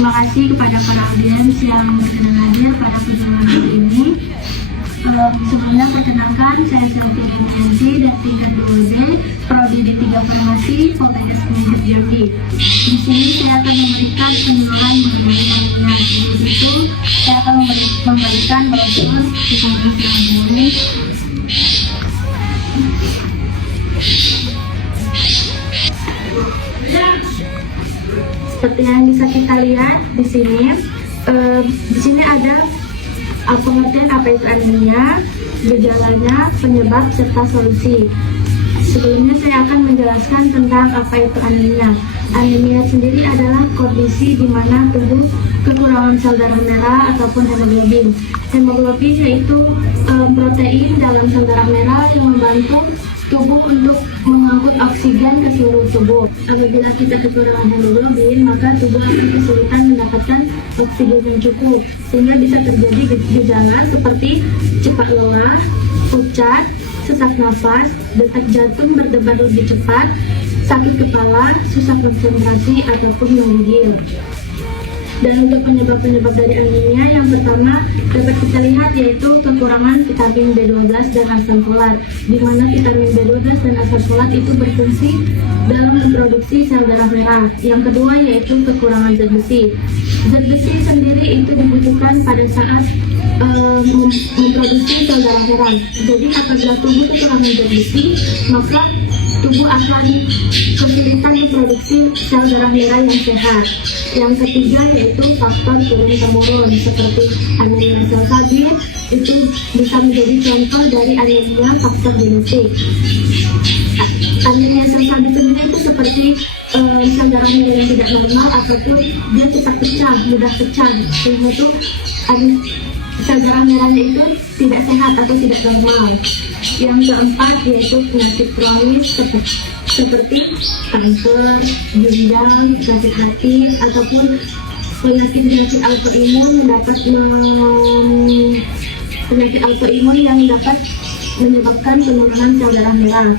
Terima kasih kepada para audiens yang berkenan hadir pada pertemuan hari ini. Sebelumnya perkenalkan, saya Sylvia Renzi dari tingkat 2B, Prodi D3 Farmasi, Poltekkes Unggit Jambi. Di sini saya akan memberikan penyuluhan mengenai hal itu. Saya akan memberikan brosur informasi mengenai seperti yang bisa kita lihat di sini. Di sini ada pengertian apa itu anemia, gejalanya, penyebab, serta solusi. Sebelumnya saya akan menjelaskan tentang apa itu anemia. Anemia sendiri adalah kondisi di mana tubuh kekurangan sel darah merah ataupun hemoglobin. Hemoglobin yaitu protein dalam sel darah merah yang membantu tubuh untuk mengangkut oksigen ke seluruh tubuh. Apabila kita kekurangan hemoglobin, maka tubuh akan kesulitan mendapatkan oksigen yang cukup, sehingga bisa terjadi gejala seperti cepat lelah, pucat, sesak nafas, detak jantung berdebar lebih cepat, sakit kepala, susah konsentrasi, ataupun menggigil. Dan untuk penyebab-penyebab dari anemia, yang pertama dapat kita lihat yaitu kekurangan vitamin B12 dan asam folat, di mana vitamin B12 dan asam folat itu berfungsi dalam memproduksi sel darah merah. Yang kedua yaitu kekurangan zat besi. Zat besi sendiri itu dibutuhkan pada saat memproduksi sel darah merah. Jadi apabila tubuh kekurangan zat besi, maka tubuh akan kesulitan memproduksi sel darah merah yang sehat. Yang ketiga yaitu faktor turun-temurun seperti anemia sel sabi, itu bisa menjadi contoh dari anemia faktor genetik. Anemia sel sabi sendiri itu seperti sel darah merah yang tidak normal ataupun dia cepat pecah, mudah pecah, sehingga itu sel darah merahnya itu tidak sehat atau tidak normal. Yang keempat yaitu penyakit kronis seperti kanker, ginjal, sakit hati, ataupun penyakit autoimun yang dapat menyebabkan penurunan sel darah merah.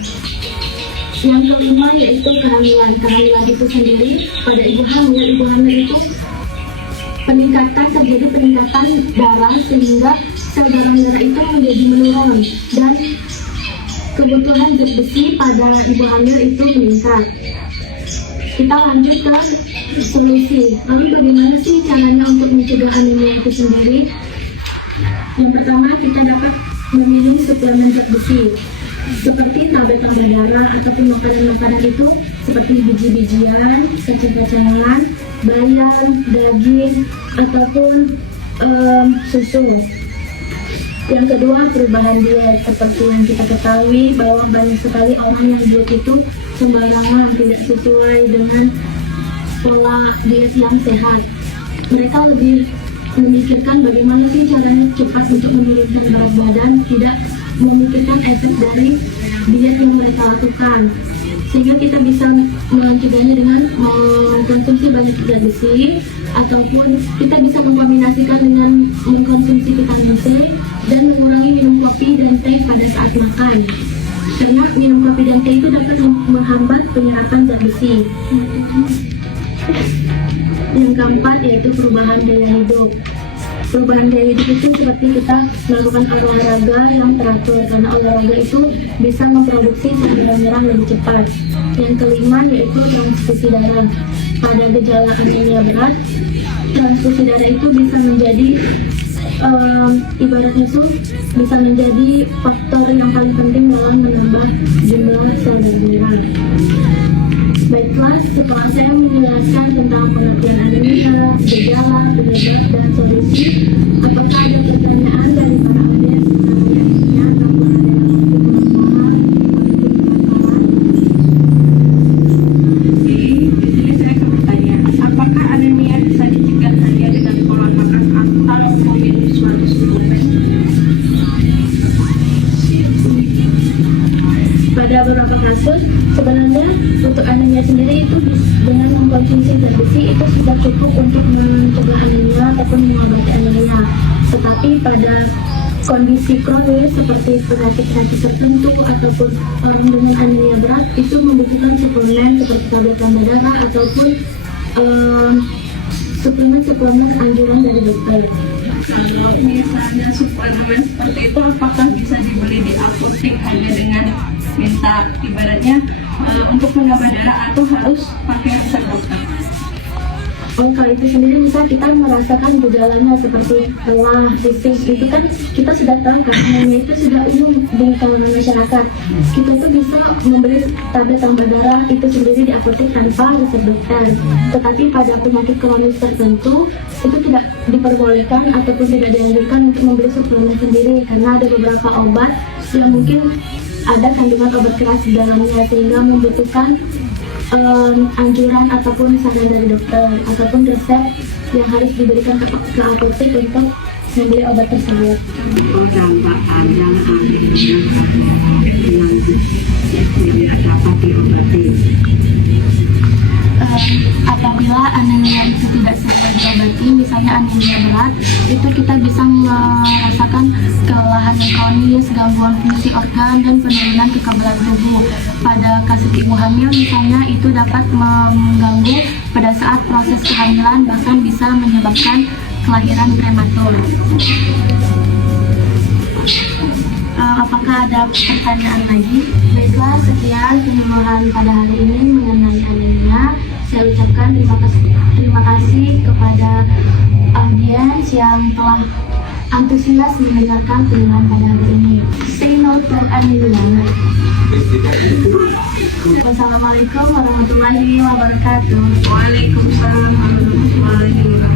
Yang kelima yaitu kehamilan. Kehamilan itu sendiri pada ibu hamil itu terjadi peningkatan darah sehingga sel darah merah itu menjadi menurun dan kebutuhan zat besi pada ibu hamil itu meningkat. Kita lanjut ke solusi. Lalu bagaimana sih caranya untuk mencegah anemia itu sendiri? Yang pertama, kita dapat meminum suplemen zat besi seperti tablet-tablet darah ataupun makanan-makanan itu seperti biji-bijian, kacang-kacangan, bayam, daging, ataupun susu. Yang kedua, perubahan diet. Seperti yang kita ketahui bahwa banyak sekali orang yang diet itu sembarangan, tidak sesuai dengan pola diet yang sehat. Mereka lebih memikirkan bagaimana sih caranya cepat untuk menurunkan berat badan, tidak memikirkan efek dari diet yang mereka lakukan. Sehingga kita bisa mencegahnya dengan mengkonsumsi banyak zat besi, ataupun kita bisa mengkombinasikan dengan mengkonsumsi vitamin C dan mengurangi minum kopi dan teh pada saat makan. Karena minum kopi dan teh itu dapat menghambat penyerapan zat besi. Yang keempat yaitu perubahan gaya hidup. Perubahan gaya hidup itu seperti kita melakukan olahraga yang teratur, karena olahraga itu bisa memproduksi sel darah merah lebih cepat. Yang kelima yaitu transfusi darah. Pada gejala anemia berat, transfusi darah itu bisa menjadi ibaratnya itu bisa menjadi faktor yang paling penting dalam menambah jumlah sel darah merah. Baiklah, setelah saya menjelaskan tentang pengertian anemia, gejala, penyebab, dan solusi, apakah ada pertanyaan dari para audiens tentang anemia ataupun ada yang saya bertanya, apakah anemia bisa dicegah hanya dengan pola makan atau minum suatu suplemen? Pada beberapa kasus, sebenarnya untuk anemia sendiri itu dengan mengkonsumsi zat besi itu sudah cukup untuk mencegah anemia ataupun mengobati anemia. Tetapi pada kondisi kronis seperti penyakit-penyakit tertentu ataupun orang dengan anemia berat itu membutuhkan suplemen seperti tablet tambah darah ataupun suplemen suplemen anjuran dari dokter. Kalau misalnya suplemen seperti itu, apakah bisa dibeli di apotek hanya dengan minta ibaratnya untuk menambah darah, atau harus pakai resep dokter? Kalau itu sendiri misal kita merasakan gejalanya seperti lelah, pusing, itu kan kita sudah tahu kan, semuanya itu sudah umum di kalangan masyarakat. Kita tuh bisa membeli tablet tambah darah itu sendiri di apotek tanpa resep dokter. Tetapi pada penyakit kronis tertentu itu tidak diperbolehkan ataupun tidak dianjurkan untuk membeli suplemen sendiri, karena ada beberapa obat yang mungkin ada kandungan obat keras di dalamnya sehingga membutuhkan anjuran ataupun saran dari dokter ataupun resep yang harus diberikan ke apotek untuk membeli obat tersebut. Oh, dampak panjang anemia yang tidak dapat diobati. Apabila anemia itu tidak sesuai diobati, misalnya anemia berat, itu kita bisa merasakan kelelahan kronis, gangguan fungsi organ, dan penurunan kekebalan tubuh. Pada kasus ibu hamil misalnya, itu dapat mengganggu pada saat proses kehamilan, bahkan bisa menyebabkan kelahiran prematur. Apakah ada pertanyaan lagi? Baiklah, sekian penyuluhan pada hari ini mengenai anemia. Saya ucapkan terima kasih kepada audiens yang telah antusias mendengarkan penyuluhan pada hari ini. Say no to anemia. Wassalamualaikum warahmatullahi wabarakatuh. Waalaikumsalam warahmatullahi wabarakatuh.